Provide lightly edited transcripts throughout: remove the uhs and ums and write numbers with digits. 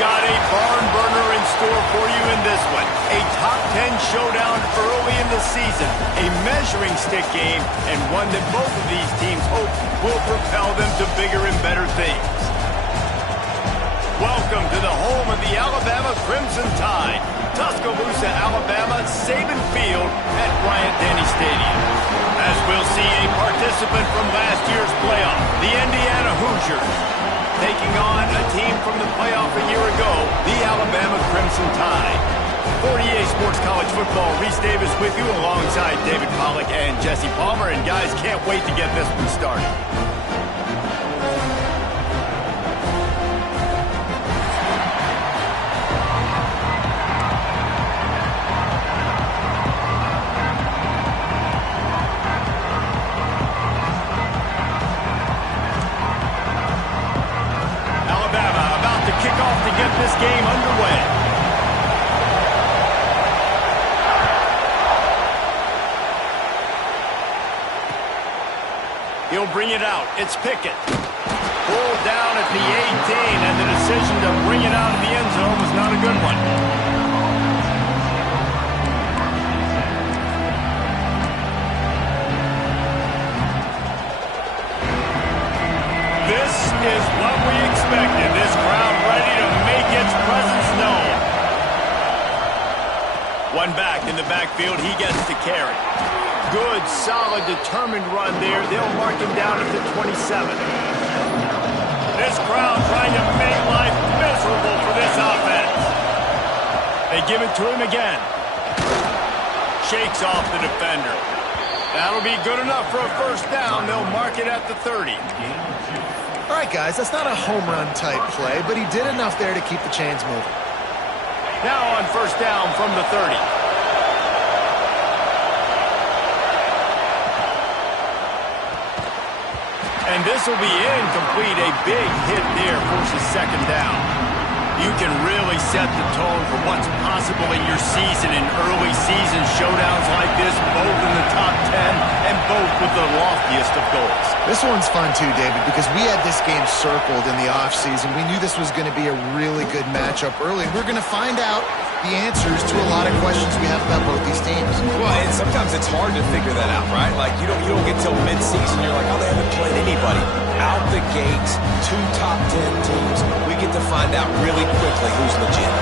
Got a barn burner in store for you in this one. A top 10 showdown early in the season. A measuring stick game, and one that both of these teams hope will propel them to bigger and better things. Welcome to the home of the Alabama Crimson Tide. Tuscaloosa, Alabama, Saban Field at Bryant-Denny Stadium. As we'll see a participant from last year's playoff, the Indiana Hoosiers, taking on a team from the playoff a year ago, the Alabama Crimson Tide. For EA Sports College Football, Reese Davis with you alongside David Pollack and Jesse Palmer. And guys, can't wait to get this one started. This game underway. He'll bring it out. It's Pickett. Pulled down at the 18, and the decision to bring it out of the end zone was not a good one. This is what we expected. This crowd ready to make its presence known. One back in the backfield. He gets to carry. Good, solid, determined run there. They'll mark him down at the 27. This crowd trying to make life miserable for this offense. They give it to him again. Shakes off the defender. That'll be good enough for a first down. They'll mark it at the 30. All right, guys, that's not a home run type play, but he did enough there to keep the chains moving. Now on first down from the 30. And this will be incomplete. A big hit there forces second down. You can really set the tone for what's possible in your season in early season showdowns like this, both in the top 10 and both with the loftiest of goals. This one's fun too, David, because we had this game circled in the offseason. We knew this was going to be a really good matchup early. We're going to find out the answers to a lot of questions we have about both these teams. Well, and sometimes it's hard to figure that out, right? Like, you don't get till mid-season, you're like, oh, they haven't played anybody. Out the gates, two top 10 teams. We get to find out really quickly who's legit.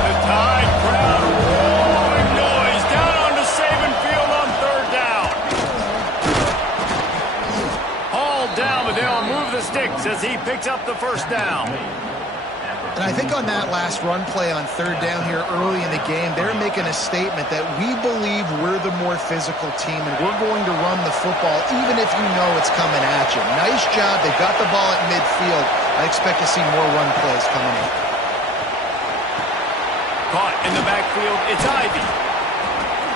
The Tide crowd rolling noise down onto Saban Field on third down. Hauled down, but they'll move the sticks as he picks up the first down. And I think on that last run play on third down here early in the game, they're making a statement that we believe we're the more physical team and we're going to run the football even if you know it's coming at you. Nice job. They've got the ball at midfield. I expect to see more run plays coming in. Caught in the backfield. It's Ivy.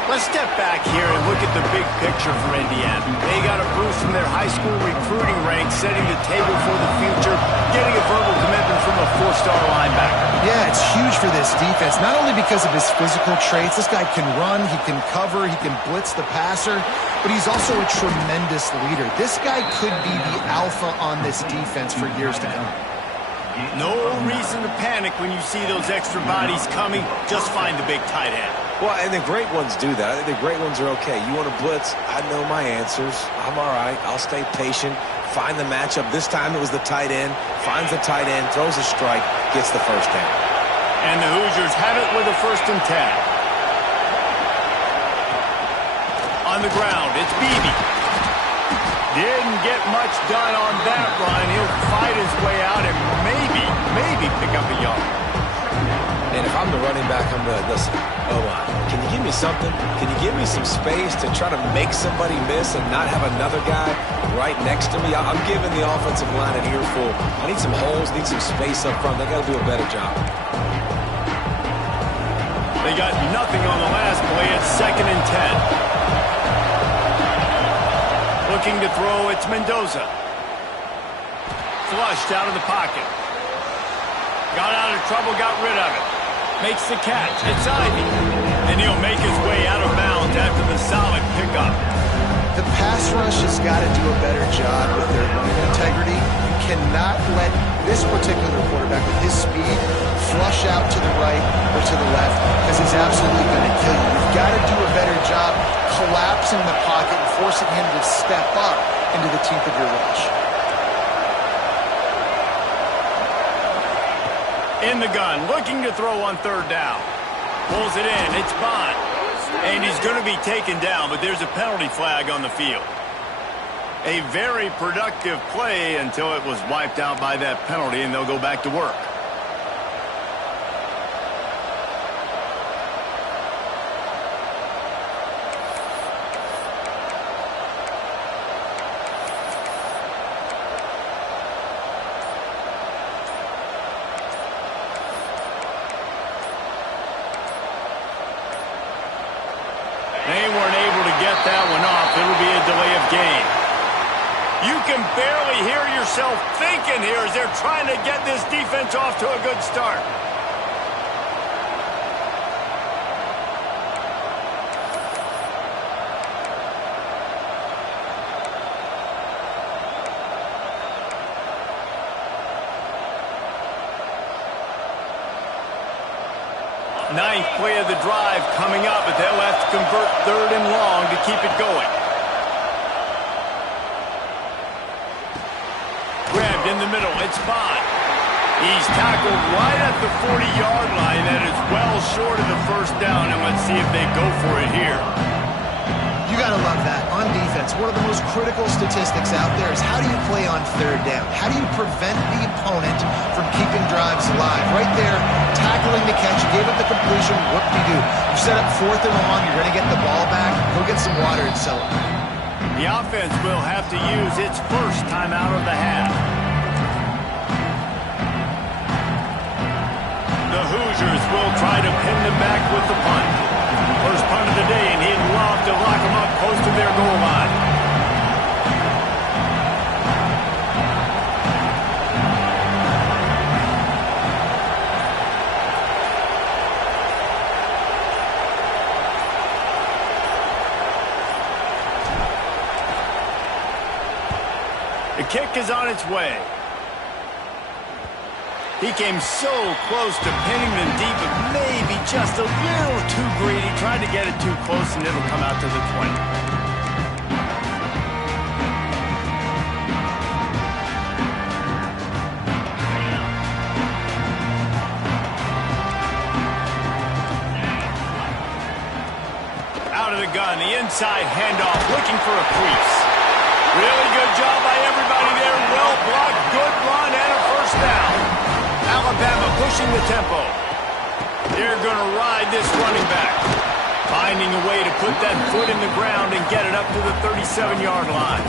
Let's step back here and look at the big picture for Indiana. They got a boost from their high school recruiting ranks, setting the table for the future, getting a verbal commitment from a four-star linebacker. Yeah, it's huge for this defense, not only because of his physical traits. This guy can run, he can cover, he can blitz the passer, but he's also a tremendous leader. This guy could be the alpha on this defense for years to come. No reason to panic when you see those extra bodies coming. Just find the big tight end. Well, and the great ones do that. I think the great ones are okay. You want to blitz? I know my answers. I'm all right. I'll stay patient. Find the matchup. This time it was the tight end. Finds the tight end, throws a strike, gets the first down. And the Hoosiers have it with a 1st and 10. On the ground, it's Beebe. Didn't get much done on that run. He'll fight his way out and maybe pick up a yard. And if I'm the running back, I'm going to listen. Can you give me something? Can you give me some space to try to make somebody miss and not have another guy right next to me? I'm giving the offensive line an earful. I need some holes, need some space up front. They got to do a better job. They got nothing on the last play. It's 2nd and 10. Looking to throw, it's Mendoza. Flushed out of the pocket. Got out of trouble, got rid of it. Makes the catch. It's Ivy. And he'll make his way out of bounds after the solid pickup. The pass rush has got to do a better job with their running integrity. You cannot let this particular quarterback with his speed flush out to the right or to the left because he's absolutely going to kill you. You've got to do a better job collapsing the pocket and forcing him to step up into the teeth of your rush. In the gun, looking to throw on 3rd down. Pulls it in, it's Bond. And he's going to be taken down, but there's a penalty flag on the field. A very productive play until it was wiped out by that penalty, and they'll go back to work. They weren't able to get that one off. It'll be a delay of game. You can barely hear yourself thinking here as they're trying to get this defense off to a good start. Ninth play of the drive coming up, but they'll have to convert 3rd and long to keep it going. Grabbed in the middle, it's Bond. He's tackled right at the 40-yard line. That is well short of the 1st down, and let's see if they go for it here. You got to love that. On defense, one of the most critical statistics out there is how do you play on 3rd down? How do you prevent the opponent from keeping drives alive? Right there, tackling the catch, gave up the completion, what do you do? You set up 4th and long, you're going to get the ball back, go get some water and celebrate. The offense will have to use its first timeout of the half. The Hoosiers will try to pin them back with the punt. First punt of the day, and he'd love to lock them up close to their goal line. The kick is on its way. He came so close to pinning them deep, but maybe just a little too greedy. Tried to get it too close, and it'll come out to the 20. Out of the gun, the inside handoff, looking for a crease. Really good job by everybody there. Well blocked, good run, and a 1st down. Alabama pushing the tempo. They're going to ride this running back. Finding a way to put that foot in the ground and get it up to the 37-yard line.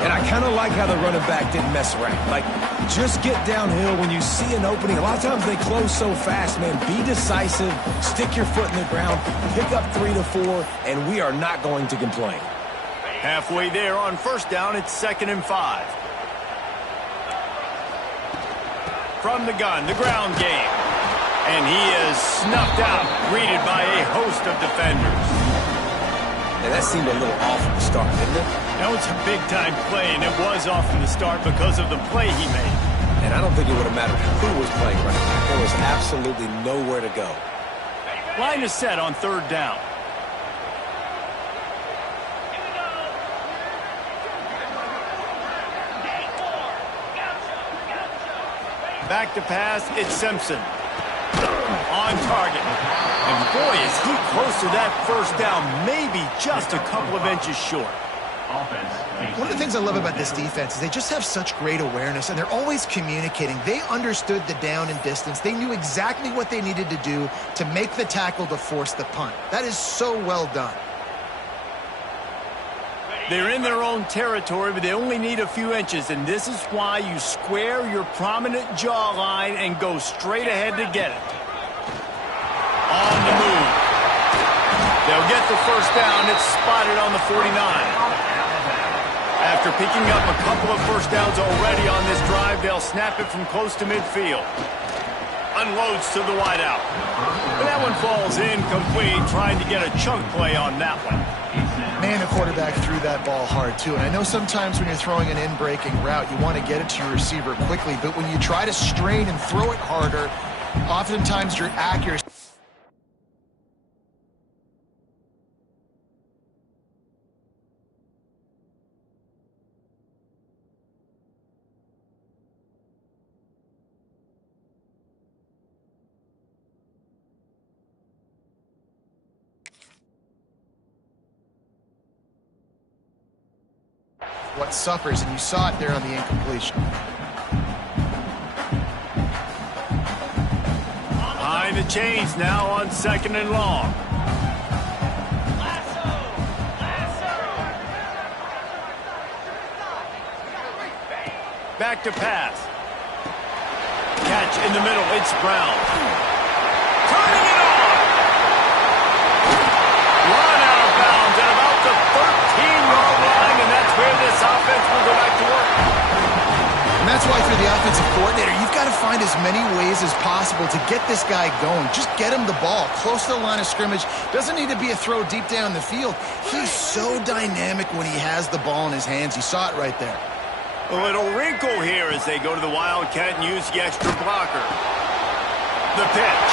And I kind of like how the running back didn't mess around. Like, just get downhill when you see an opening. A lot of times they close so fast, man. Be decisive, stick your foot in the ground, pick up 3 to 4, and we are not going to complain. Halfway there on first down, it's 2nd and 5. From the gun, the ground game. And he is snuffed out, greeted by a host of defenders. And that seemed a little off from the start, didn't it? That was a big-time play, and it was off from the start because of the play he made. And I don't think it would have mattered who was playing running back. There was absolutely nowhere to go. Line is set on 3rd down. Back to pass, it's Simpson. On target. And boy, is he close to that first down, maybe just a couple of inches short. One of the things I love about this defense is they just have such great awareness, and they're always communicating. They understood the down and distance. They knew exactly what they needed to do to make the tackle to force the punt. That is so well done. They're in their own territory, but they only need a few inches, and this is why you square your prominent jawline and go straight ahead to get it. On the move. They'll get the first down. It's spotted on the 49. After picking up a couple of first downs already on this drive, they'll snap it from close to midfield. Unloads to the wideout. But that one falls incomplete, trying to get a chunk play on that one. Man, the quarterback threw that ball hard, too. And I know sometimes when you're throwing an in-breaking route, you want to get it to your receiver quickly. But when you try to strain and throw it harder, oftentimes your accuracy... what suffers, and you saw it there on the incompletion. Behind the chains now on 2nd and long. Back to pass. Catch in the middle, it's Brown. Turning it on! Run out of bounds at about the 13-yard line, and that's where this offense will go back to work. And that's why for the offensive coordinator, you've got to find as many ways as possible to get this guy going. Just get him the ball close to the line of scrimmage. Doesn't need to be a throw deep down the field. He's so dynamic when he has the ball in his hands. You saw it right there. A little wrinkle here as they go to the Wildcat and use the extra blocker. The pitch.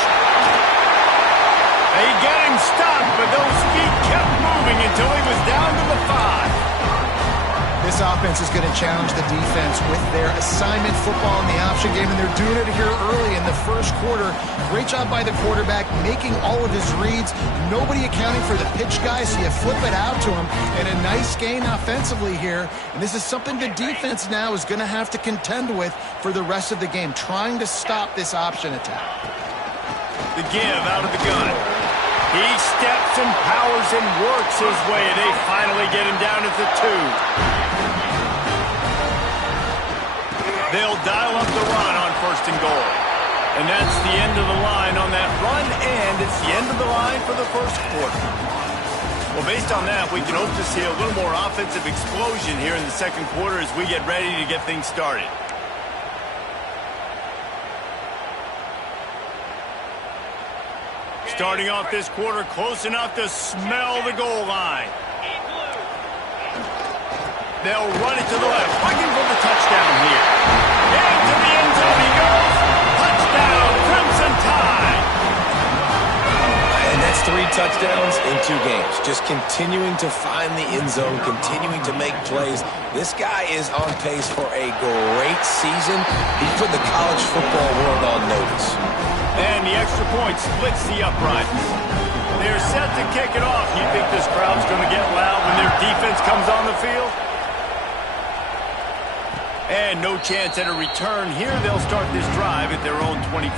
They get him stopped, but those feet kept moving until he was down to the 5. This offense is going to challenge the defense with their assignment football in the option game, and they're doing it here early in the first quarter. Great job by the quarterback, making all of his reads. Nobody accounting for the pitch guy, so you flip it out to him. And a nice gain offensively here. And this is something the defense now is going to have to contend with for the rest of the game, trying to stop this option attack. The give out of the gun. He steps and powers and works his way. They finally get him down at the 2. They'll dial up the run on 1st and goal. And that's the end of the line on that run, and it's the end of the line for the first quarter. Well, based on that, we can hope to see a little more offensive explosion here in the second quarter as we get ready to get things started. Starting off this quarter close enough to smell the goal line. They'll run it to the left, looking for the touchdown here. Into the end zone he goes. Touchdown, Crimson Tide. And that's 3 touchdowns in 2 games. Just continuing to find the end zone, continuing to make plays. This guy is on pace for a great season. He put the college football world on notice. And the extra point splits the uprights. They're set to kick it off. You think this crowd's going to get loud when their defense comes on the field? And no chance at a return here. They'll start this drive at their own 25.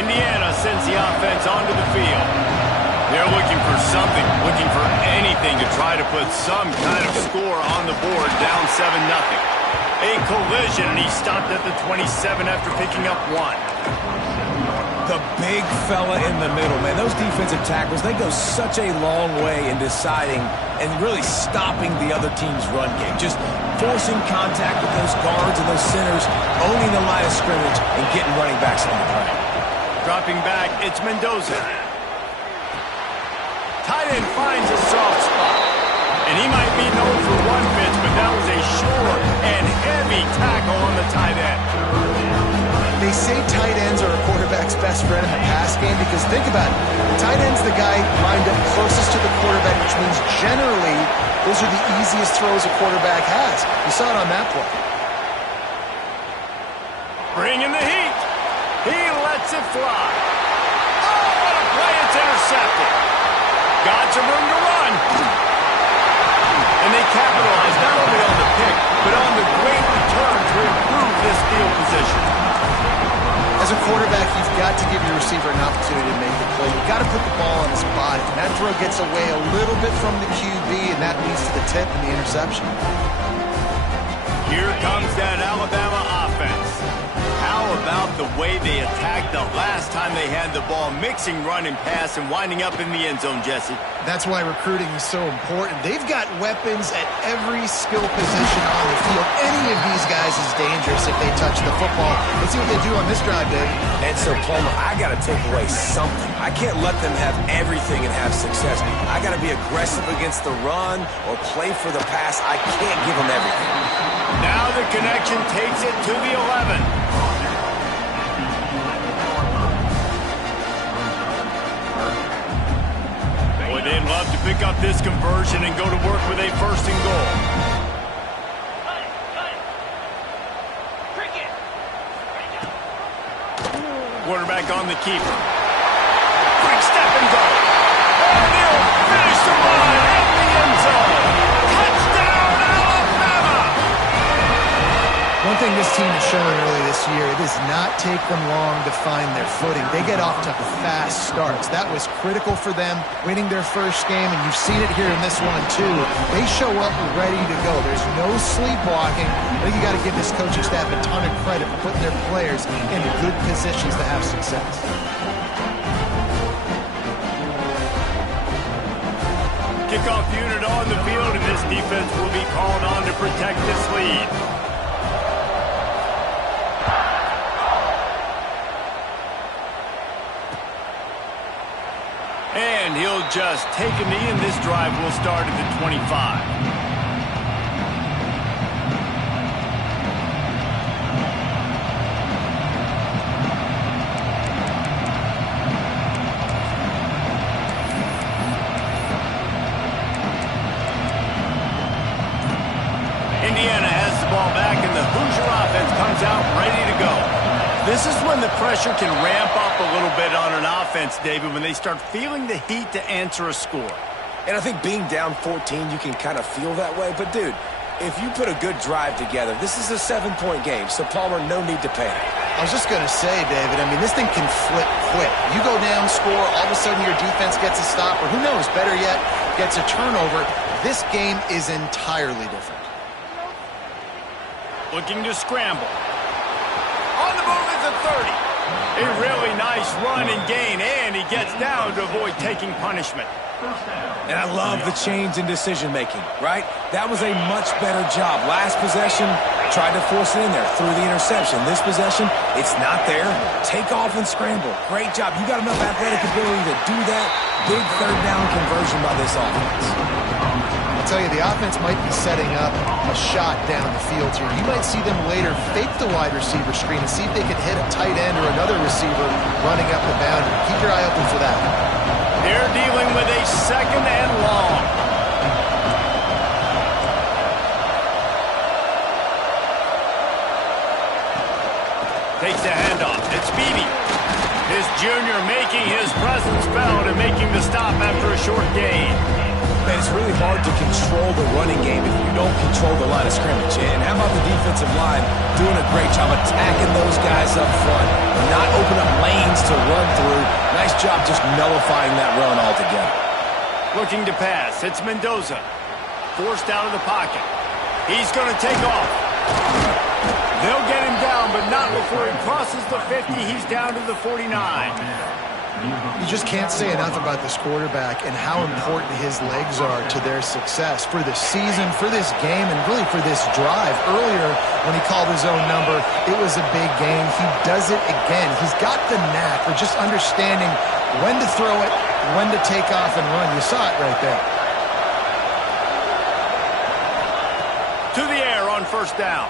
Indiana sends the offense onto the field. They're looking for something, looking for anything to try to put some kind of score on the board, down 7-0. A collision, and he stopped at the 27 after picking up 1. The big fella in the middle, man. Those defensive tackles, they go such a long way in deciding and really stopping the other team's run game. Just forcing contact with those guards and those centers, owning the line of scrimmage, and getting running backs on the play. Dropping back, it's Mendoza. Tight end finds a soft spot. And he might be known for one pitch, but that was a sure and heavy tackle on the tight end. They say tight ends are a quarterback's best friend in the pass game because think about it. The tight end's the guy lined up closest to the quarterback, which means generally those are the easiest throws a quarterback has. You saw it on that play. Bringing the heat. He lets it fly. Oh, what a play. It's intercepted. Got some room to run. And they capitalize not only on the pick, but on the great return to improve this field position. As a quarterback, you've got to give your receiver an opportunity to make the play. You've got to put the ball on his body. And that throw gets away a little bit from the QB, and that leads to the tip and the interception. Here comes that Alabama offense. How about the way they attacked the last time they had the ball, mixing run and pass and winding up in the end zone, Jesse? That's why recruiting is so important. They've got weapons at every skill position on the field. Any of these guys is dangerous if they touch the football. Let's see what they do on this drive, Dave. And so, Palmer, I got to take away something. I can't let them have everything and have success. I got to be aggressive against the run or play for the pass. I can't give them everything. Now the connection takes it to the 11. They'd love to pick up this conversion and go to work with a 1st and goal. Quarterback on the keeper. Quick step and go. And he'll finish the run at the end zone. Touchdown, Alabama! One thing this team has shown early this year, it does not take them long to find their footing. They get off to fast starts. That was critical for them winning their first game, and you've seen it here in this one too. They show up ready to go. There's no sleepwalking. I think you got to give this coaching staff a ton of credit for putting their players in good positions to have success. Kickoff unit on the field, and this defense will be called on to protect this lead. And he'll just take a knee, and this drive will start at the 25. Indiana has the ball back, and the Hoosier offense comes out ready to go. This is when the pressure can ramp up a little bit on an offense, David, when they start feeling the heat to answer a score. And I think being down 14, you can kind of feel that way. But, dude, if you put a good drive together, this is a 7-point game. So, Palmer, no need to panic. I was just going to say, David, I mean, this thing can flip quick. You go down, score, all of a sudden your defense gets a stop, or who knows, better yet, gets a turnover. This game is entirely different. Looking to scramble. On the move is a 30. A really nice run and gain, and he gets down to avoid taking punishment. And I love the change in decision-making, right? That was a much better job. Last possession, tried to force it in there, threw the interception. This possession, it's not there. Take off and scramble. Great job. You got enough athletic ability to do that. Big 3rd down conversion by this offense. I'll tell you, the offense might be setting up a shot down the field here. You might see them later fake the wide receiver screen and see if they can hit a tight end or another receiver running up the boundary. Keep your eye open for that. They're dealing with a 2nd and long. Takes the handoff. It's Beebe. His junior making his presence felt and making the stop after a short gain. Man, it's really hard to control the running game if you don't control the line of scrimmage. And how about the defensive line doing a great job attacking those guys up front, not open up lanes to run through. Nice job just nullifying that run altogether. Looking to pass. It's Mendoza. Forced out of the pocket. He's going to take off. They'll get him down, but not before he crosses the 50. He's down to the 49. You just can't say enough about this quarterback and how important his legs are to their success for this season, for this game, and really for this drive. Earlier, when he called his own number, it was a big game. He does it again. He's got the knack for just understanding when to throw it, when to take off and run. You saw it right there. To the air on first down.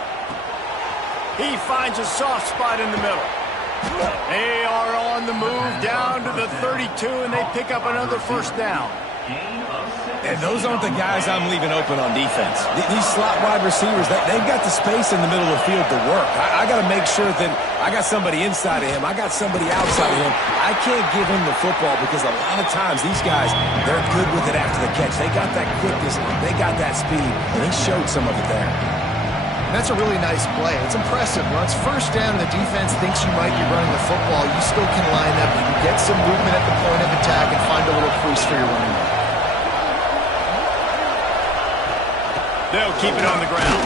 He finds a soft spot in the middle. They are on the move down to the 32, and they pick up another first down. And those aren't the guys I'm leaving open on defense. These slot wide receivers, they've got the space in the middle of the field to work. I got to make sure that I got somebody inside of him. I got somebody outside of him. I can't give him the football because a lot of times these guys, they're good with it after the catch. They got that quickness. They got that speed, and he showed some of it there. That's a really nice play. It's impressive. When it's first down, the defense thinks you might be running the football. You still can line up. You can get some movement at the point of attack and find a little crease for your running back. They'll keep it on the ground.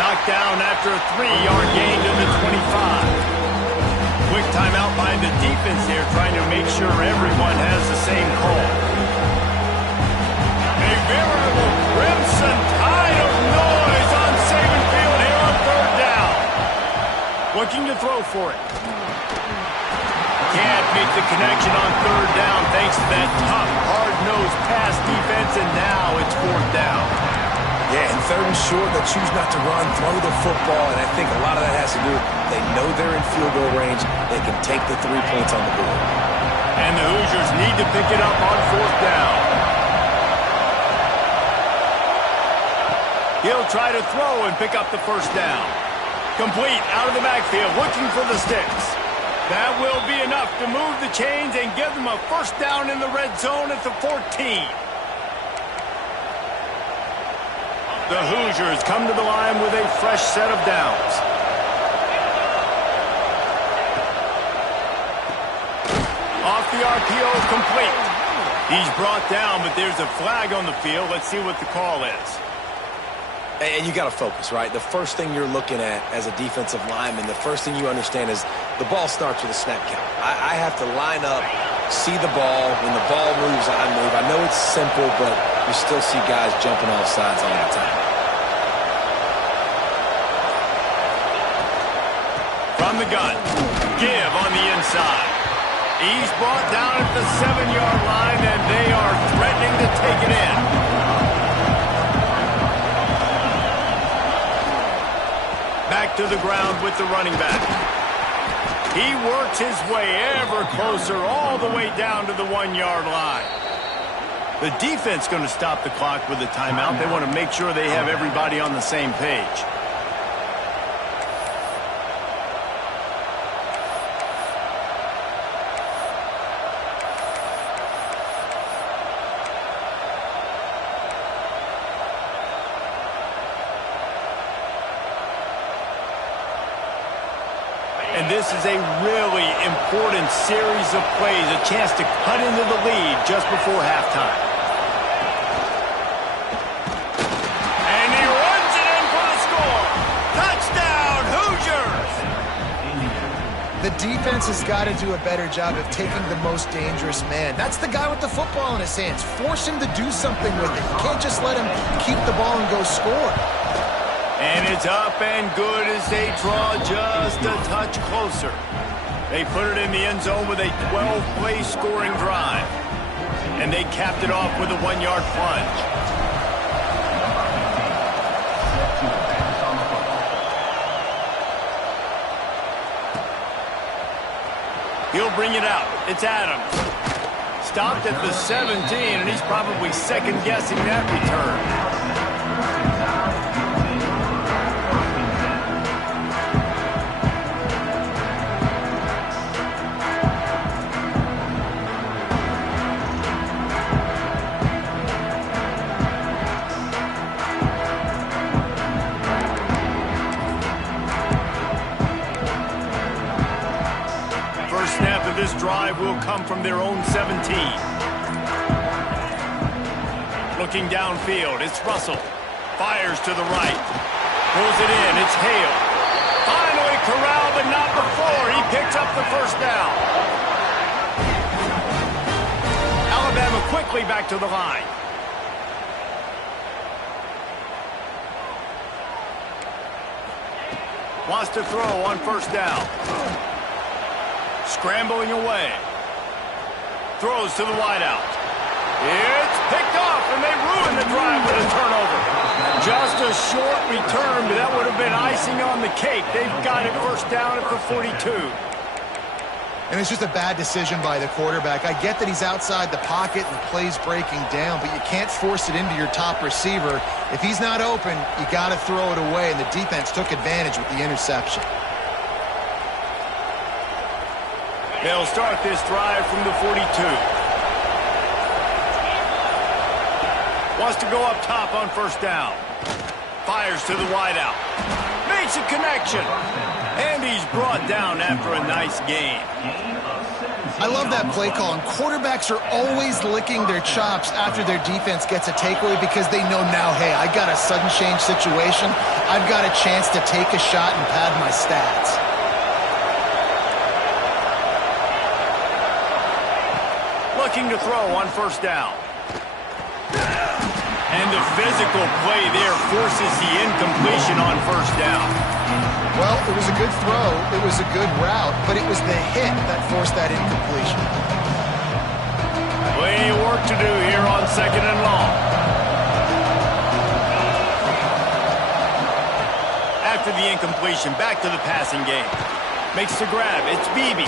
Knocked down after a 3-yard gain to the 25. Quick timeout by the defense here, trying to make sure everyone has the same call. A veritable crimson tide of noise on Saban Field here on third down. Looking to throw for it. Can't make the connection on third down thanks to that tough, hard-nosed pass defense, and now it's fourth down. Yeah, and third and short, they choose not to run, throw the football, and I think a lot of that has to do with they know they're in field goal range. They can take the 3 points on the board. And the Hoosiers need to pick it up on fourth down. He'll try to throw and pick up the first down. Complete out of the backfield, looking for the sticks. That will be enough to move the chains and give them a first down in the red zone at the 14. The Hoosiers come to the line with a fresh set of downs. Off the RPO, complete. He's brought down, but there's a flag on the field. Let's see what the call is. And you got to focus, right? The first thing you're looking at as a defensive lineman, the first thing you understand is the ball starts with a snap count. I have to line up, see the ball. When the ball moves, I move. I know it's simple, but you still see guys jumping off sides all the time. From the gun, give on the inside. He's brought down at the 7-yard line, and they are threatening to take it in. Back to the ground with the running back. He works his way ever closer all the way down to the 1-yard line. The defense going to stop the clock with a timeout. They want to make sure they have everybody on the same page. And this is a really important series of plays, a chance to cut into the lead just before halftime. And he runs it in for the score. Touchdown, Hoosiers! The defense has got to do a better job of taking the most dangerous man. That's the guy with the football in his hands. Force him to do something with it. You can't just let him keep the ball and go score. And it's up and good as they draw just a touch closer. They put it in the end zone with a 12-play scoring drive. And they capped it off with a 1-yard plunge. He'll bring it out. It's Adams. Stopped at the 17, and he's probably second-guessing that return. This drive will come from their own 17. Looking downfield, it's Russell. Fires to the right. Pulls it in, it's Hale. Finally corralled, but not before. He picks up the first down. Alabama quickly back to the line. Wants to throw on first down. Scrambling away. Throws to the wideout. It's picked off, and they ruin the drive with a turnover. Just a short return, but that would have been icing on the cake. They've got it first down at the 42. And it's just a bad decision by the quarterback. I get that he's outside the pocket and the play's breaking down, but you can't force it into your top receiver. If he's not open, you got to throw it away, and the defense took advantage with the interception. They'll start this drive from the 42. Wants to go up top on first down. Fires to the wideout. Makes a connection. And he's brought down after a nice gain. I love that play call, and quarterbacks are always licking their chops after their defense gets a takeaway because they know now, hey, I got a sudden change situation. I've got a chance to take a shot and pad my stats. Looking to throw on first down. And the physical play there forces the incompletion on first down. Well, it was a good throw, it was a good route, but it was the hit that forced that incompletion. Plenty of work to do here on second and long. After the incompletion, back to the passing game. Makes the grab, it's Beebe.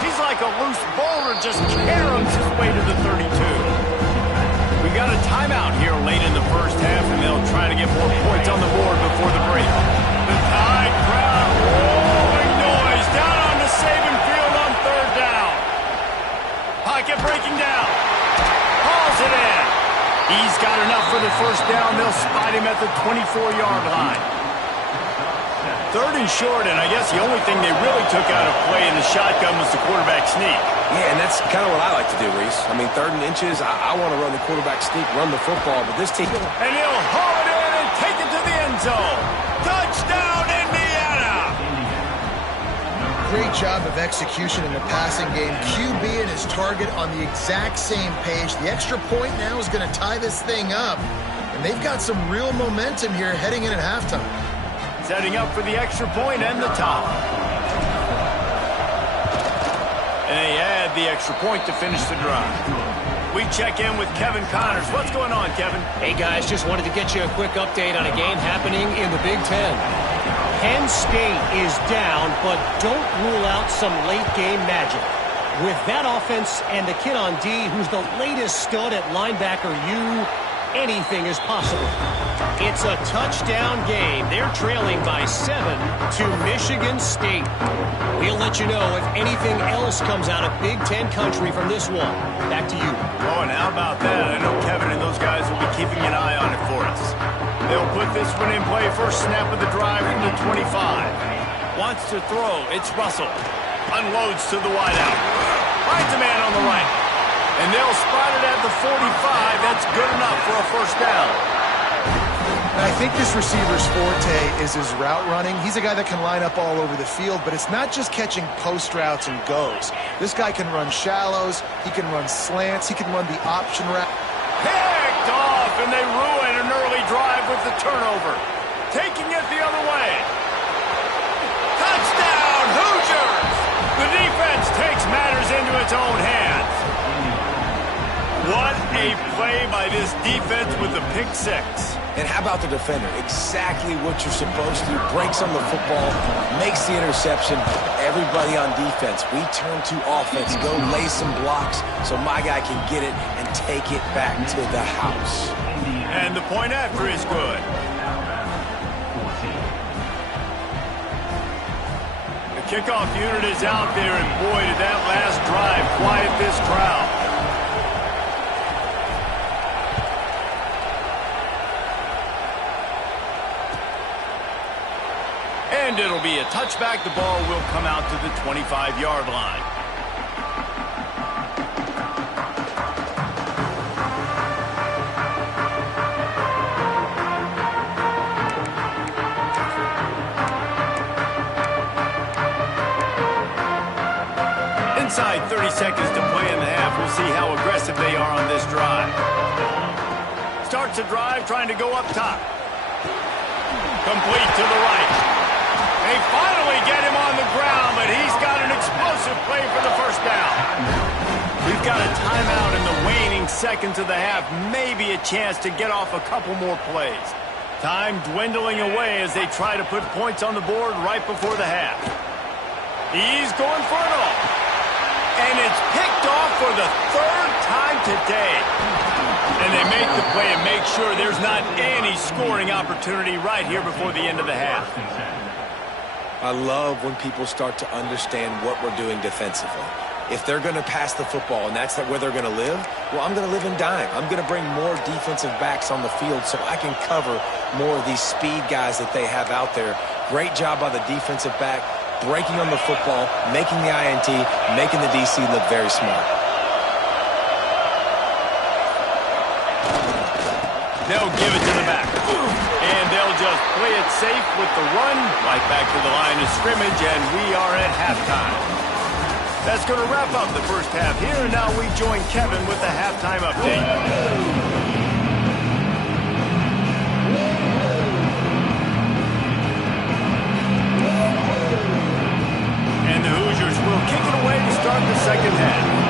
He's like a loose boulder, just caroms his way to the 32. We got a timeout here late in the first half, and they'll try to get more points on the board before the break. The Tide crowd rolling noise down on the Saban field on third down. Pocket breaking down. Hauls it in. He's got enough for the first down. They'll spot him at the 24-yard line. Third and short, and I guess the only thing they really took out of play in the shotgun was the quarterback sneak. Yeah, and that's kind of what I like to do, Reese. I mean, 3rd and inches, I want to run the quarterback sneak, run the football, but this team... And he'll haul it in and take it to the end zone. Touchdown, Indiana! Great job of execution in the passing game. QB and his target on the exact same page. The extra point now is going to tie this thing up. And they've got some real momentum here heading in at halftime. Setting up for the extra point and the top. And they add the extra point to finish the drive. We check in with Kevin Connors. What's going on, Kevin? Hey, guys, just wanted to get you a quick update on a game happening in the Big Ten. Penn State is down, but don't rule out some late-game magic. With that offense and the kid on D, who's the latest stud at linebacker, anything is possible. It's a touchdown game. They're trailing by 7 to Michigan State. We'll let you know if anything else comes out of Big Ten country from this one. Back to you. Oh, and how about that? I know Kevin and those guys will be keeping an eye on it for us. They'll put this one in play. First snap of the drive from the 25. Wants to throw. It's Russell. Unloads to the wideout. Finds a man on the right. And they'll spot it at the 45. That's good enough for a first down. And I think this receiver's forte is his route running. He's a guy that can line up all over the field, but it's not just catching post routes and goes. This guy can run shallows, he can run slants, he can run the option route. Picked off, and they ruin an early drive with the turnover. Taking it the other way. Touchdown, Hoosiers! The defense takes matters into its own hands. What a play by this defense with the pick six. And how about the defender? Exactly what you're supposed to. Breaks on the football, makes the interception. Everybody on defense, we turn to offense. Go lay some blocks so my guy can get it and take it back to the house. And the point after is good. The kickoff unit is out there, and boy, did that last drive quiet this crowd. And it'll be a touchback. The ball will come out to the 25-yard line. Inside 30 seconds to play in the half. We'll see how aggressive they are on this drive. Starts a drive trying to go up top. Complete to the right. They finally get him on the ground, but he's got an explosive play for the first down. We've got a timeout in the waning seconds of the half. Maybe a chance to get off a couple more plays. Time dwindling away as they try to put points on the board right before the half. He's going for it all. And it's picked off for the third time today. And they make the play and make sure there's not any scoring opportunity right here before the end of the half. I love when people start to understand what we're doing defensively. If they're going to pass the football and that's where they're going to live, well, I'm going to live in dime. I'm going to bring more defensive backs on the field so I can cover more of these speed guys that they have out there. Great job by the defensive back, breaking on the football, making the INT, making the DC look very smart. They'll give it to the back. And they'll just play it safe with the run right back to the line of scrimmage, and we are at halftime. That's going to wrap up the first half here, and now we join Kevin with the halftime update. And the Hoosiers will kick it away to start the second half.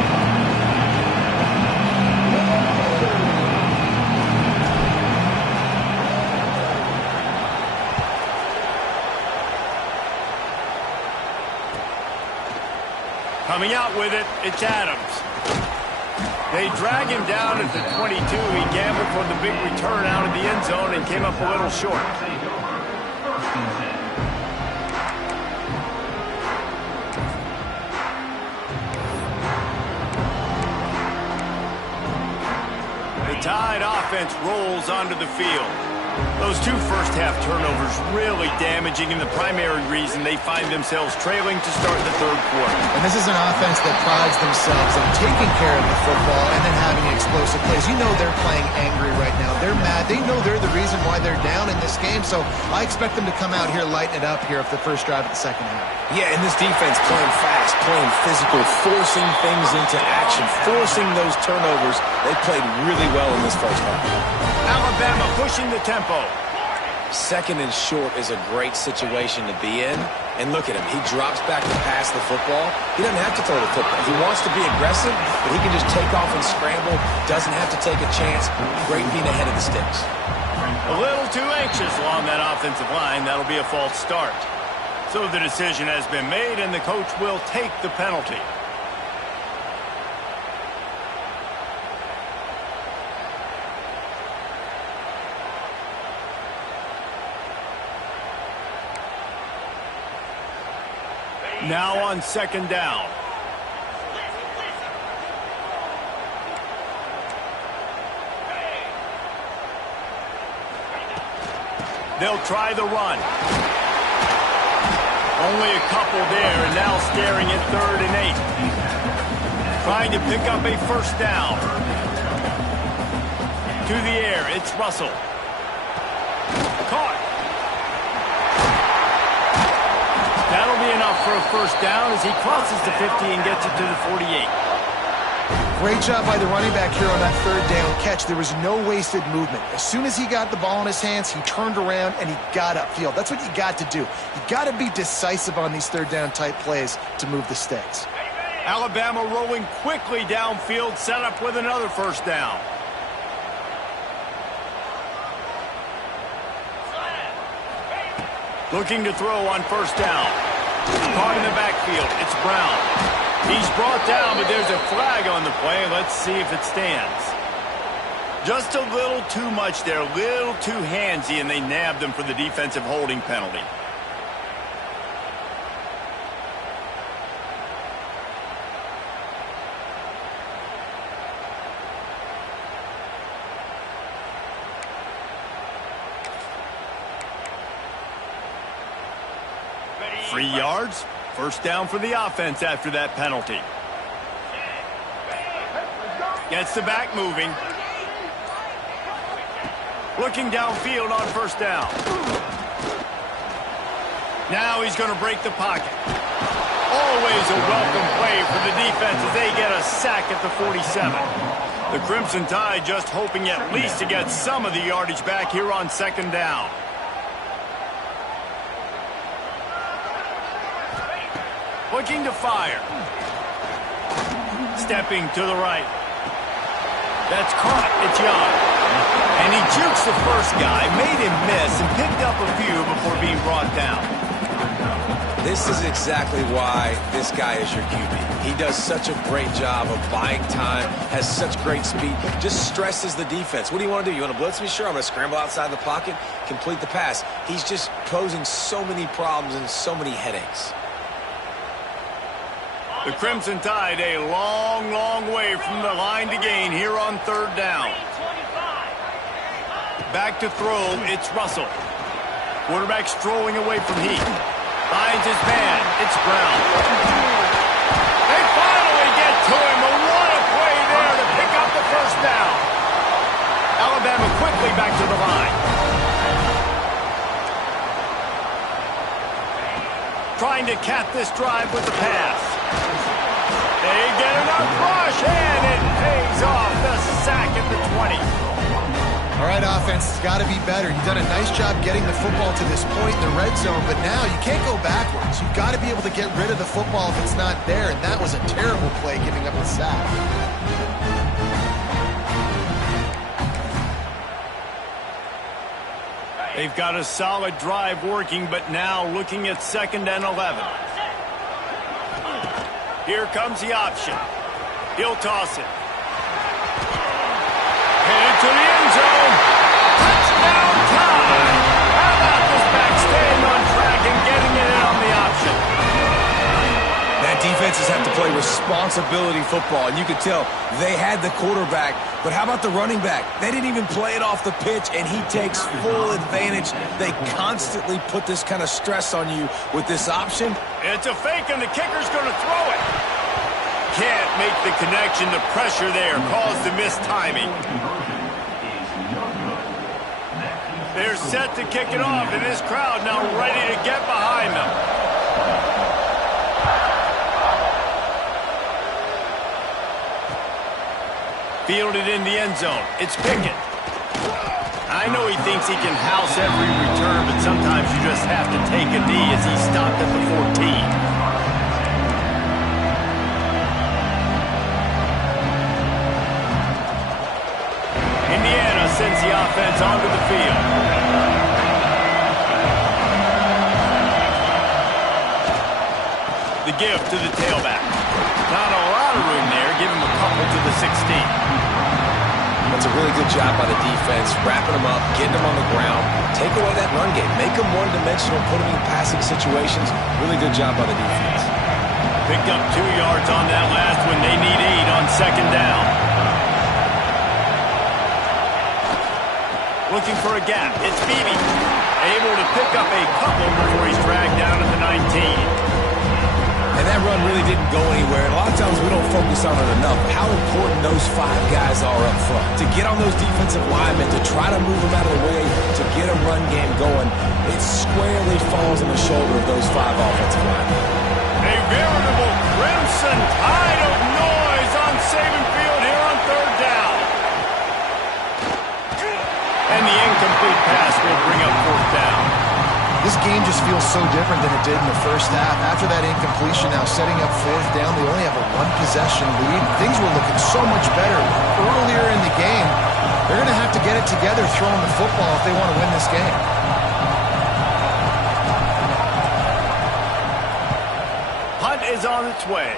Coming out with it, it's Adams. They drag him down at the 22. He gambled for the big return out of the end zone and came up a little short. The Tide offense rolls onto the field. Those two first-half turnovers really damaging, and the primary reason they find themselves trailing to start the third quarter. And this is an offense that prides themselves on taking care of the football and then having explosive plays. You know they're playing angry right now. They're mad. They know they're the reason why they're down in this game, so I expect them to come out here, lighten it up here for the first drive of the second half. Yeah, and this defense playing fast, playing physical, forcing things into action, forcing those turnovers. They played really well in this first half. Alabama pushing the tempo. Second and short is a great situation to be in. And look at him. He drops back to pass the football. He doesn't have to throw the football. He wants to be aggressive, but he can just take off and scramble. Doesn't have to take a chance. Great being ahead of the sticks. A little too anxious along that offensive line. That'll be a false start. So the decision has been made, and the coach will take the penalty. Now on second down. They'll try the run. Only a couple there, and now staring at 3rd and 8. Trying to pick up a first down. To the air, it's Russell. Caught. That'll be enough for a first down as he crosses the 50 and gets it to the 48. Great job by the running back here on that third down catch. There was no wasted movement. As soon as he got the ball in his hands, he turned around and he got upfield. That's what you got to do. You got to be decisive on these third down type plays to move the sticks. Alabama rolling quickly downfield, set up with another first down. Looking to throw on first down. Caught in the backfield. It's Brown. He's brought down, but there's a flag on the play. Let's see if it stands. Just a little too much there, a little too handsy, and they nabbed him for the defensive holding penalty. Free yards. First down for the offense after that penalty. Gets the back moving. Looking downfield on first down. Now he's going to break the pocket. Always a welcome play for the defense as they get a sack at the 47. The Crimson Tide just hoping at least to get some of the yardage back here on second down. Looking to fire. Stepping to the right. That's caught. It's Young. And he jukes the first guy, made him miss, and picked up a few before being brought down. This is exactly why this guy is your QB. He does such a great job of buying time, has such great speed, just stresses the defense. What do you want to do? You want to blitz me? Sure, I'm going to scramble outside the pocket, complete the pass. He's just posing so many problems and so many headaches. The Crimson Tide a long, long way from the line to gain here on third down. Back to throw, it's Russell. Quarterback strolling away from Heath. Finds his man, it's Brown. They finally get to him, and what a play there to pick up the first down. Alabama quickly back to the line. Trying to cap this drive with the pass. They get enough rush, and it pays off. The sack at the 20. All right, offense, it's got to be better. You've done a nice job getting the football to this point in the red zone, but now you can't go backwards. You've got to be able to get rid of the football if it's not there, and that was a terrible play giving up the sack. They've got a solid drive working, but now looking at 2nd and 11. Here comes the option. He'll toss it. Headed to the end zone. Touchdown time. How about this back staying on track and getting it in on the option? That defenses have to play responsibility football, and you can tell they had the quarterback, but how about the running back? They didn't even play it off the pitch, and he takes full advantage. They constantly put this kind of stress on you with this option. It's a fake, and the kicker's going to throw it. Can't make the connection. The pressure there caused the missed timing. They're set to kick it off, and this crowd now ready to get behind them. Fielded in the end zone. It's Pickett. I know he thinks he can house every return, but sometimes you just have to take a knee as he stopped at the 14. Indiana sends the offense onto the field. The give to the tailback. Not a lot of room there. Give him a couple to the 16. That's a really good job by the defense, wrapping them up, getting them on the ground. Take away that run game. Make them one-dimensional, put them in passing situations. Really good job by the defense. Picked up 2 yards on that last one. They need 8 on 2nd down. Looking for a gap. It's Beebe. Able to pick up a couple before he's dragged down at the 19. And that run really didn't go anywhere. And a lot of times we don't focus on it enough. How important those 5 guys are up front. To get on those defensive linemen, to try to move them out of the way, to get a run game going, it squarely falls on the shoulder of those 5 offensive linemen. A veritable Crimson Tide of noise on Saban Field here on 3rd down. And the incomplete pass will bring up 4th down. This game just feels so different than it did in the first half. After that incompletion, now setting up 4th down, they only have a 1-possession lead. Things were looking so much better earlier in the game. They're going to have to get it together throwing the football if they want to win this game. Punt is on its way.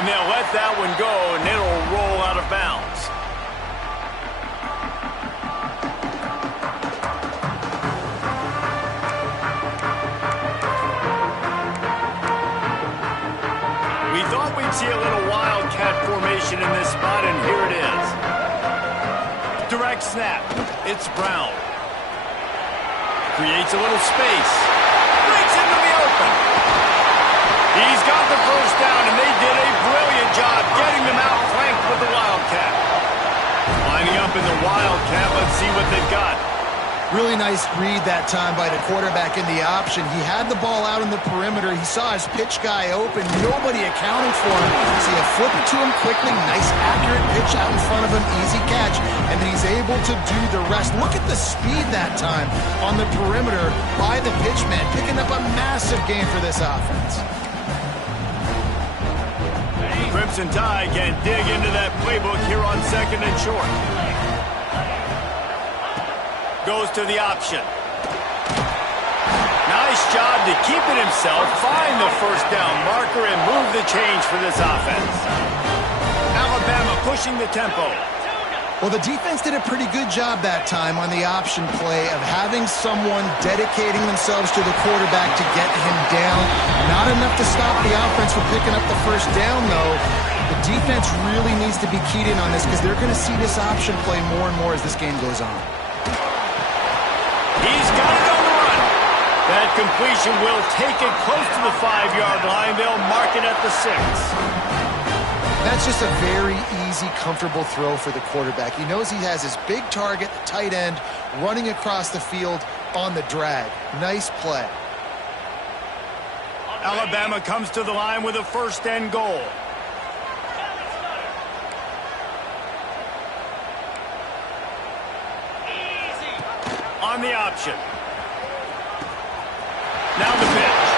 And they'll let that one go, and it'll roll out of bounds. See a little wildcat formation in this spot, and here it is. Direct snap. It's Brown. Creates a little space. Breaks into the open. He's got the first down, and they did a brilliant job getting them out flanked with the wildcat. Lining up in the wildcat. Let's see what they've got. Really nice read that time by the quarterback in the option. He had the ball out in the perimeter. He saw his pitch guy open. Nobody accounting for him. So you flip it to him quickly. Nice, accurate pitch out in front of him. Easy catch. And then he's able to do the rest. Look at the speed that time on the perimeter by the pitchman, picking up a massive gain for this offense. Crimson Tide can dig into that playbook here on 2nd and short. Goes to the option. Nice job to keep it himself, find the first down marker, and move the change for this offense. Alabama pushing the tempo. Well, the defense did a pretty good job that time on the option play of having someone dedicating themselves to the quarterback to get him down. Not enough to stop the offense from picking up the first down, though. The defense really needs to be keyed in on this because they're going to see this option play more and more as this game goes on. He's got it on the run. That completion will take it close to the 5-yard line. They'll mark it at the 6. That's just a very easy, comfortable throw for the quarterback. He knows he has his big target, the tight end, running across the field on the drag. Nice play. Alabama comes to the line with a 1st and goal. On the option. Now the pitch.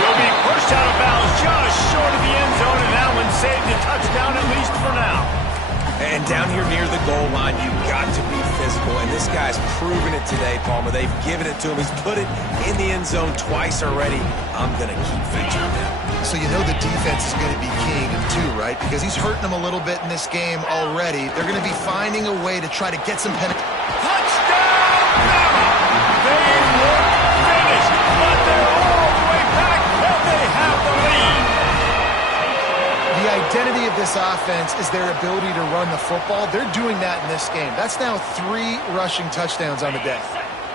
Will be pushed out of bounds just short of the end zone, and that one saved a touchdown at least for now. And down here near the goal line, you've got to be physical, and this guy's proven it today, Palmer. They've given it to him. He's put it in the end zone twice already. I'm going to keep featuring him. So you know the defense is going to be keying him too, right? Because he's hurting them a little bit in this game already. They're going to be finding a way to try to get some penalty. The identity of this offense is their ability to run the football. They're doing that in this game. That's now 3 rushing touchdowns on the day.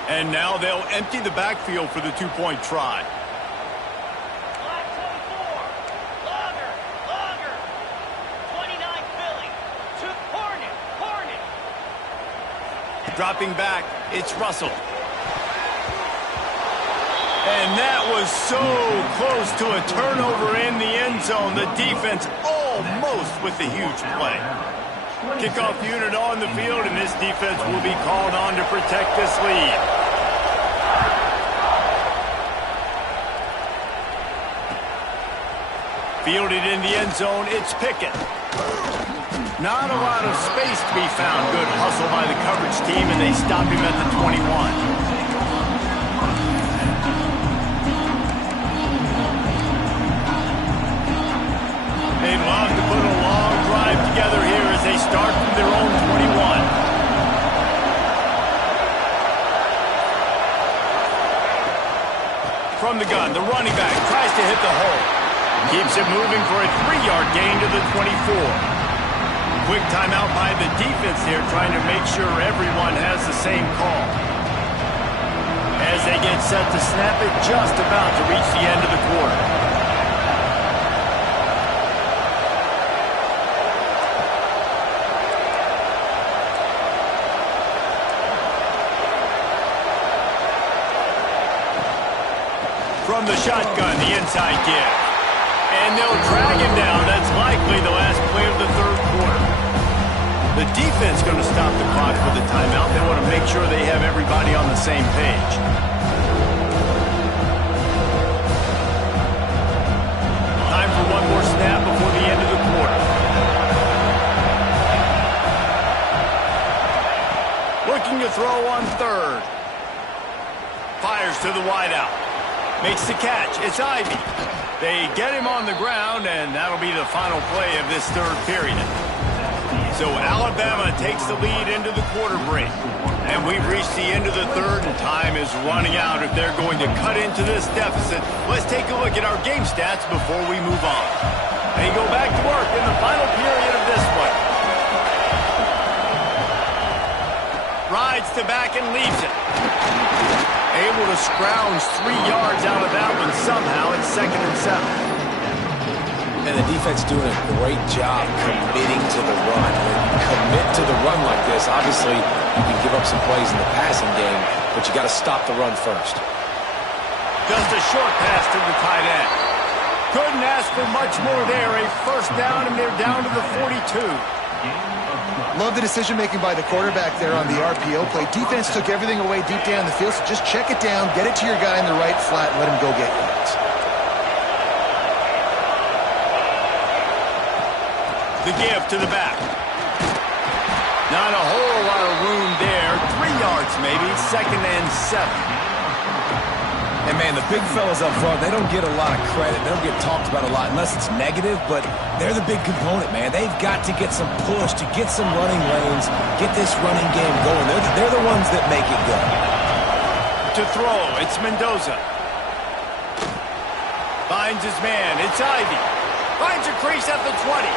And now they'll empty the backfield for the 2-point try. Dropping back, it's Russell. And that was so close to a turnover in the end zone. The defense almost with the huge play. Kickoff unit on the field, and this defense will be called on to protect this lead. Fielded in the end zone, it's Pickett. Not a lot of space to be found. Good hustle by the coverage team, and they stop him at the 21. They'd love to put a long drive together here as they start from their own 21. From the gun, the running back tries to hit the hole. Keeps it moving for a 3-yard gain to the 24. Quick timeout by the defense here, trying to make sure everyone has the same call. As they get set to snap it, just about to reach the end of the quarter. From the shotgun, the inside give. And they'll drag him down. That's likely the last play of the 3rd quarter. The defense going to stop the clock for the timeout. They want to make sure they have everybody on the same page. Time for one more snap before the end of the quarter. Looking to throw on 3rd. Fires to the wideout. Makes the catch. It's Ivy. They get him on the ground, and that'll be the final play of this 3rd period. So Alabama takes the lead into the quarter break. And we've reached the end of the 3rd, and time is running out if they're going to cut into this deficit. Let's take a look at our game stats before we move on. They go back to work in the final period of this one. Rides to back and leaves it. Able to scrounge 3 yards out of that one somehow. It's 2nd and 7. And the defense doing a great job committing to the run. When you commit to the run like this, obviously you can give up some plays in the passing game, but you got to stop the run first. Just a short pass to the tight end. Couldn't ask for much more there. A first down, and they're down to the 42. Love the decision-making by the quarterback there on the RPO play. Defense took everything away deep down the field, so just check it down, get it to your guy in the right flat, and let him go get yards. The give to the back. Not a whole lot of room there. 3 yards maybe, 2nd and 7. And, man, the big fellas up front, they don't get a lot of credit. They don't get talked about a lot unless it's negative, but they're the big component, man. They've got to get some push, to get some running lanes, get this running game going. They're the ones that make it go. To throw, it's Mendoza. Finds his man, it's Ivy. Finds a crease at the 20.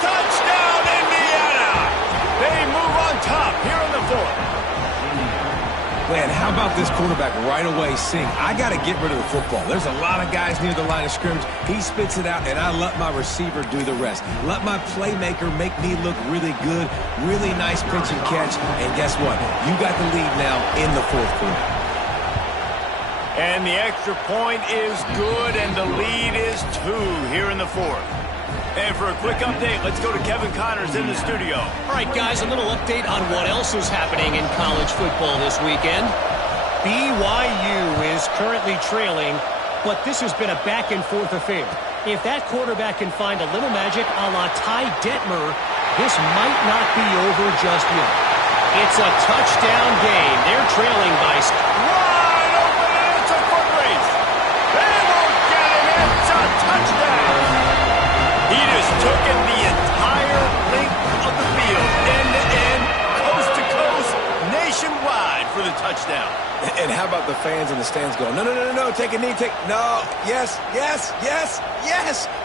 Touchdown, Indiana! They move on top here in the 4th. Man, how about this quarterback right away saying, I got to get rid of the football. There's a lot of guys near the line of scrimmage. He spits it out, and I let my receiver do the rest. Let my playmaker make me look really good. Really nice pitch and catch. And guess what? You got the lead now in the 4th quarter. And the extra point is good, and the lead is 2 here in the 4th. And for a quick update, let's go to Kevin Connors in the studio. All right, guys, a little update on what else is happening in college football this weekend. BYU is currently trailing, but this has been a back-and-forth affair. If that quarterback can find a little magic a la Ty Detmer, this might not be over just yet. It's a touchdown game. They're trailing by... Wide open, it's a foot race. They won't get him. It's a touchdown. He just took it the entire length of the field, end-to-end, coast-to-coast, nationwide for the touchdown. And how about the fans in the stands going, no, take a knee, no, yes.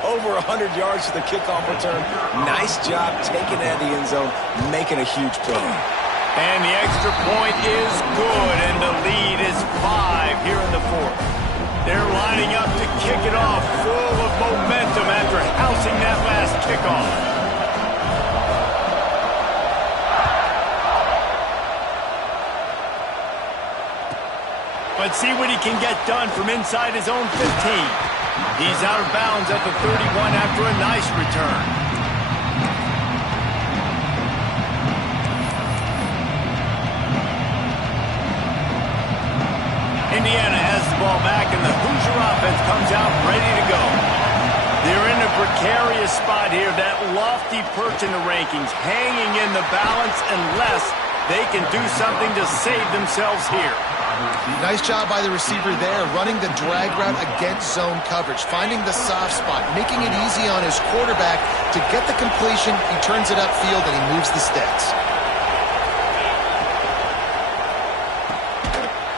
Over 100 yards to the kickoff return. Nice job taking it out of the end zone, making a huge play. And the extra point is good, and the lead is 5 here in the 4th. They're lining up to kick it off, full of momentum after housing that last kickoff. Let's see what he can get done from inside his own 15. He's out of bounds at the 31 after a nice return. Indiana has the ball back, and the Hoosier offense comes out ready to go. They're in a precarious spot here, that lofty perch in the rankings, hanging in the balance unless they can do something to save themselves here. Nice job by the receiver there, running the drag route against zone coverage, finding the soft spot, making it easy on his quarterback to get the completion. He turns it upfield, and he moves the sticks.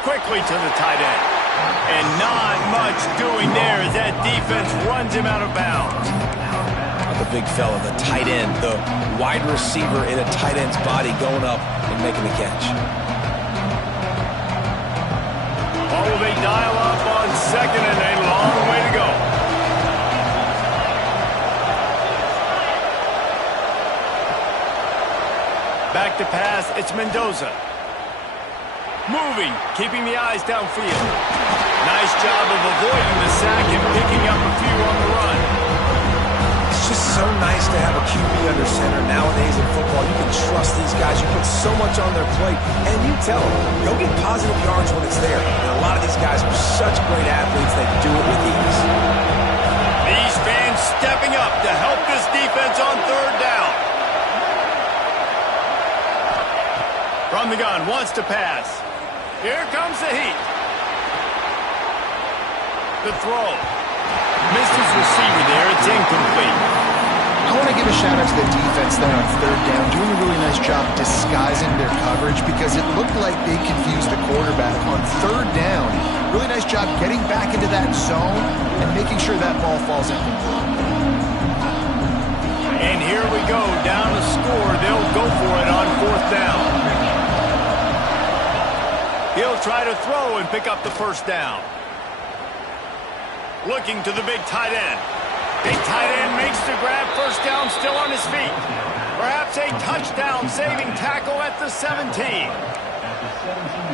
Quickly to the tight end. And not much doing there as that defense runs him out of bounds. The big fella, the tight end, the wide receiver in a tight end's body going up and making the catch. Oh, they dial up on 2nd and a long way to go. Back to pass, it's Mendoza. Moving, keeping the eyes downfield. Nice job of avoiding the sack and picking up a few on the run. It's just so nice to have a QB under center nowadays in football. You can trust these guys. You put so much on their plate, and you tell them, go get positive yards when it's there. And a lot of these guys are such great athletes, they can do it with ease. These fans stepping up to help this defense on 3rd down. From the gun, wants to pass. Here comes the heat. The throw. Missed his receiver there. It's incomplete. I want to give a shout-out to the defense there on 3rd down, doing a really nice job disguising their coverage because it looked like they confused the quarterback on 3rd down. Really nice job getting back into that zone and making sure that ball falls incomplete. And here we go. Down the score. They'll go for it on 4th down. He'll try to throw and pick up the 1st down. Looking to the big tight end. Big tight end makes the grab, 1st down, still on his feet. Perhaps a touchdown-saving tackle at the 17.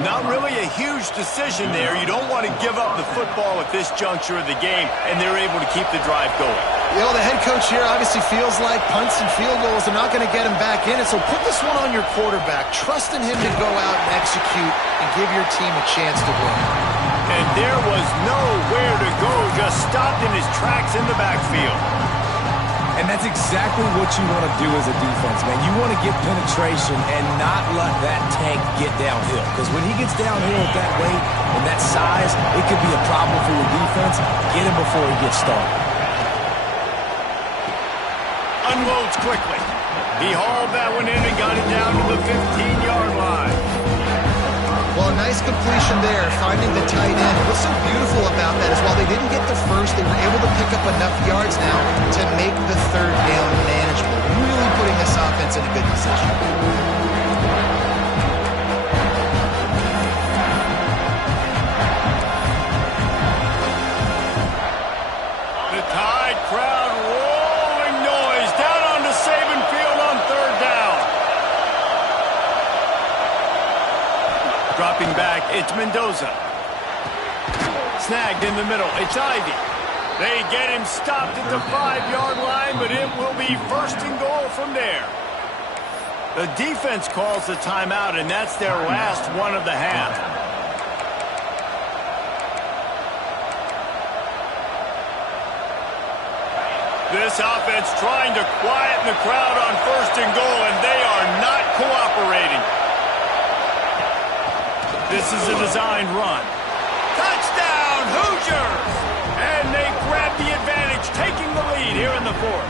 Not really a huge decision there. You don't want to give up the football at this juncture of the game, and they're able to keep the drive going. You know, the head coach here obviously feels like punts and field goals are not going to get him back in it, so put this one on your quarterback. Trust in him to go out and execute and give your team a chance to win. And there was nowhere to go, just stopped in his tracks in the backfield. And that's exactly what you want to do as a defense, man. You want to get penetration and not let that tank get downhill. Because when he gets downhill at that weight and that size, it could be a problem for your defense. Get him before he gets started. Unloads quickly. He hauled that one in and got it down to the 15-yard line. Well, a nice completion there, finding the tight end. And what's so beautiful about that is while they didn't get the first, they were able to pick up enough yards now to make the third down manageable. Really putting this offense in a good position. The Tide crowd rolling noise down onto Saban Field on third down. Dropping back, it's Mendoza. Snagged in the middle, it's Ivy. They get him stopped at the 5-yard line, but it will be first and goal from there. The defense calls the timeout, and that's their last one of the half. This offense trying to quieten the crowd on first and goal, and they are not cooperating. This is a designed run. Touchdown, Hoosiers! And they grab the advantage, taking the lead here in the fourth.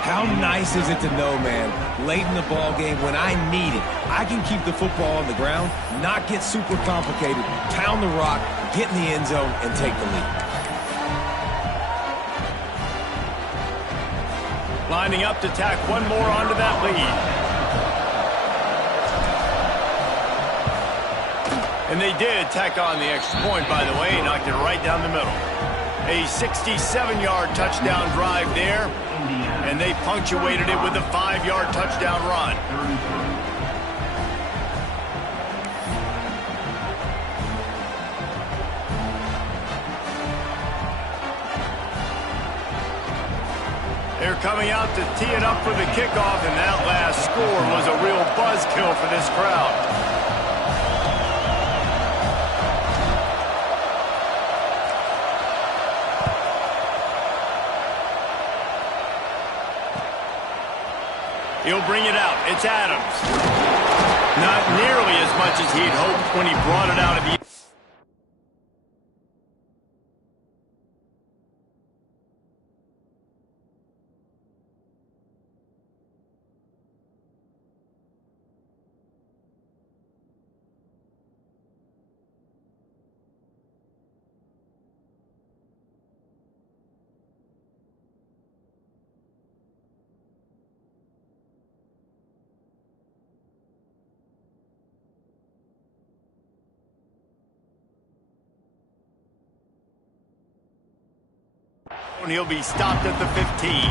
How nice is it to know, man, late in the ball game when I need it, I can keep the football on the ground, not get super complicated, pound the rock, get in the end zone, and take the lead. Lining up to tack one more onto that lead. And they did tack on the extra point, by the way, knocked it right down the middle. A 67-yard touchdown drive there, and they punctuated it with a 5-yard touchdown run. They're coming out to tee it up for the kickoff, and that last score was a real buzzkill for this crowd. He'll bring it out. It's Adams. Not nearly as much as he'd hoped when he brought it out of the... And he'll be stopped at the 15.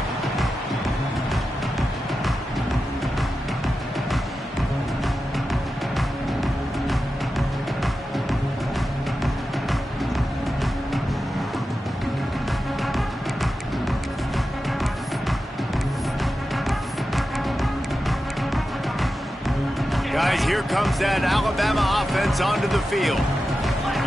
Guys, here comes that Alabama offense onto the field.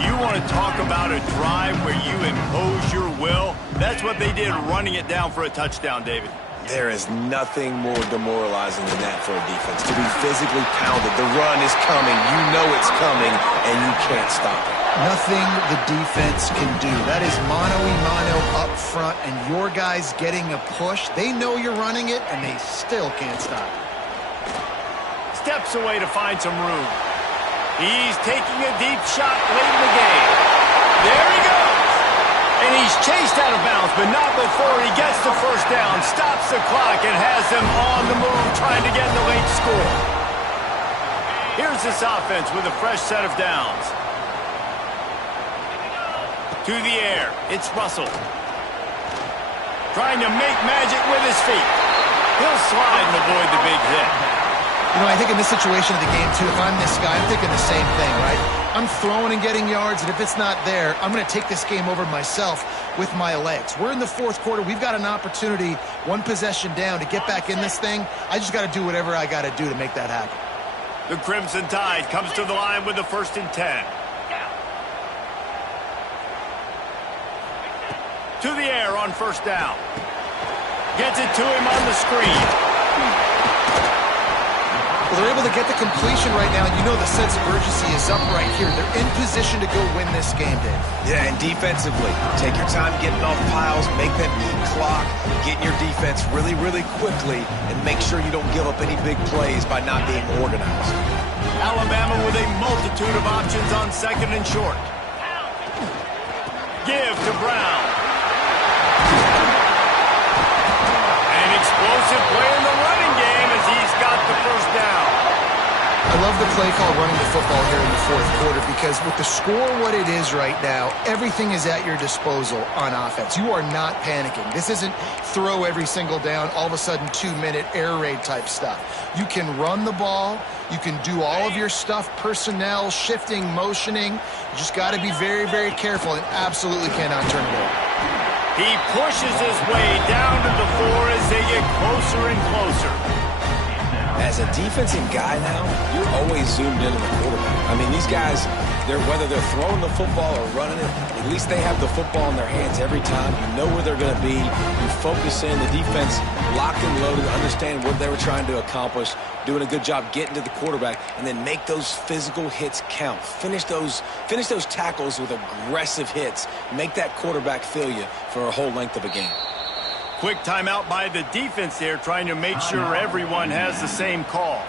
You want to talk about a drive where you impose your will? That's what they did, running it down for a touchdown, David. There is nothing more demoralizing than that for a defense. To be physically pounded. The run is coming. You know it's coming, and you can't stop it. Nothing the defense can do. That is mano-a-mano up front, and your guys getting a push. They know you're running it, and they still can't stop it. Steps away to find some room. He's taking a deep shot late in the game. There he goes. And he's chased out of bounds, but not before he gets the first down, stops the clock, and has them on the move trying to get the late score. Here's this offense with a fresh set of downs. To the air, it's Russell. Trying to make magic with his feet. He'll slide and avoid the big hit. You know, I think in this situation of the game, too, if I'm this guy, I'm thinking the same thing, right? I'm throwing and getting yards, and if it's not there, I'm going to take this game over myself with my legs. We're in the fourth quarter. We've got an opportunity, one possession down, to get back in this thing. I just got to do whatever I got to do to make that happen. The Crimson Tide comes to the line with the 1st and 10. To the air on 1st down. Gets it to him on the screen. Well, they're able to get the completion right now, and you know the sense of urgency is up right here. They're in position to go win this game, Dave. Yeah, and defensively, take your time getting off piles, make them eat clock, get in your defense really, really quickly, and make sure you don't give up any big plays by not being organized. Alabama with a multitude of options on 2nd and short. Give to Brown. An explosive play in the running game as he's got the 1st down. I love the play call running the football here in the fourth quarter because with the score what it is right now, everything is at your disposal on offense. You are not panicking. This isn't throw every single down, all of a sudden 2-minute air raid type stuff. You can run the ball. You can do all of your stuff, personnel, shifting, motioning. You just got to be very, very careful and absolutely cannot turn it over. He pushes his way down to the 4 as they get closer and closer. As a defensive guy now, you're always zoomed in on the quarterback. I mean, these guys, whether they're throwing the football or running it, at least they have the football in their hands every time. You know where they're going to be. You focus in. The defense locked and loaded, understand what they were trying to accomplish, doing a good job getting to the quarterback, and then make those physical hits count. Finish those tackles with aggressive hits. Make that quarterback feel you for a whole length of a game. Quick timeout by the defense there, trying to make sure everyone has the same call.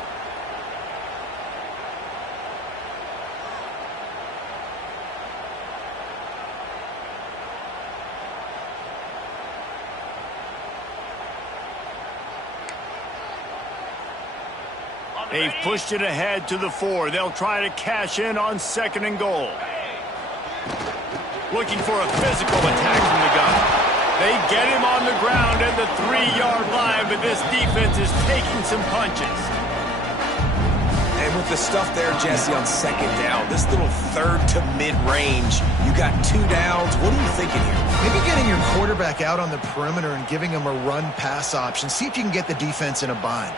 They've pushed it ahead to the 4. They'll try to cash in on 2nd and goal. Looking for a physical attack from the gun. They get him on the ground at the 3-yard line, but this defense is taking some punches. And with the stuff there, Jesse, on 2nd down, this little 3rd to mid-range, you got 2 downs. What are you thinking here? Maybe getting your quarterback out on the perimeter and giving him a run-pass option. See if you can get the defense in a bind.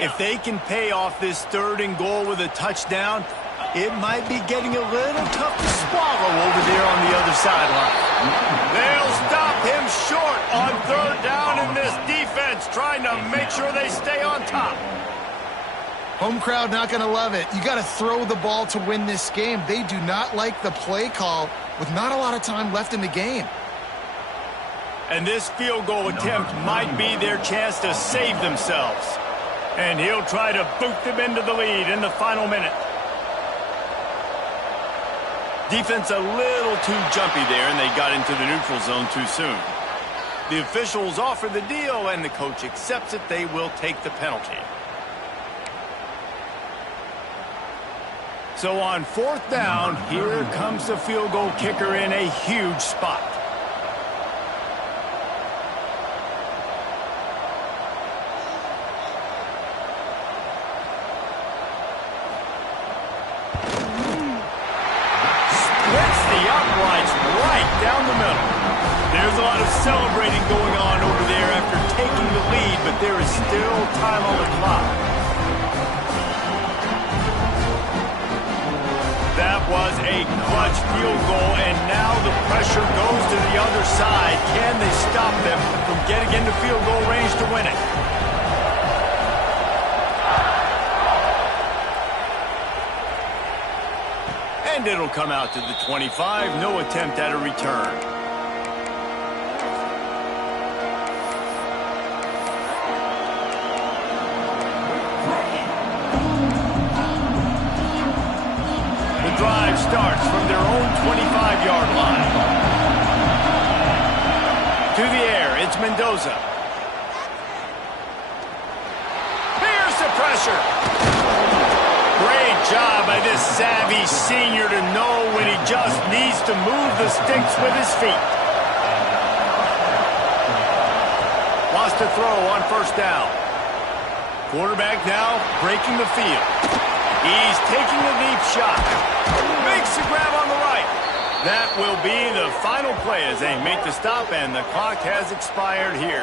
If they can pay off this 3rd and goal with a touchdown, it might be getting a little tough to swallow over there on the other sideline. They'll stop him short on 3rd down in this defense, trying to make sure they stay on top. Home crowd not going to love it. You got to throw the ball to win this game. They do not like the play call with not a lot of time left in the game. And this field goal attempt might be their chance to save themselves. And he'll try to boot them into the lead in the final minute. Defense a little too jumpy there, and they got into the neutral zone too soon. The officials offer the deal, and the coach accepts it. They will take the penalty. So on 4th down, here comes the field goal kicker in a huge spot. Down the middle. There's a lot of celebrating going on over there after taking the lead, but there is still time on the clock. That was a clutch field goal, and now the pressure goes to the other side. Can they stop them from getting into field goal range to win it? And it'll come out to the 25. No attempt at a return. The drive starts from their own 25-yard line. To the air, it's Mendoza. Here's the pressure. Great job by this savvy senior to know when he just needs to move the sticks with his feet. Wants to throw on first down. Quarterback now breaking the field. He's taking a deep shot. Makes the grab on the right. That will be the final play as they make the stop, and the clock has expired here.